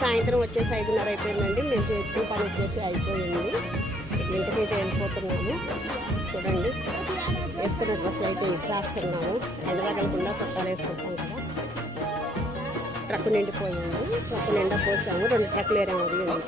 సాయంత్రం వచ్చేసి 5:30 అయిపోయిందండి. మేము వచ్చి పని వచ్చేసి అయిపోయింది. ఇంటికి వెళ్ళిపోతున్నాము. చూడండి వేసుకున్న డ్రెస్సులు అయితే ఇచ్చేస్తున్నాము. ఎండగలకుండా చొక్కాలు వేసుకుంటాం కదా. ట్రక్ నిండిపోయింది. ట్రక్ నిండా పోసాము. 2 ట్రక్కులు ఏరేమో వదిలింది.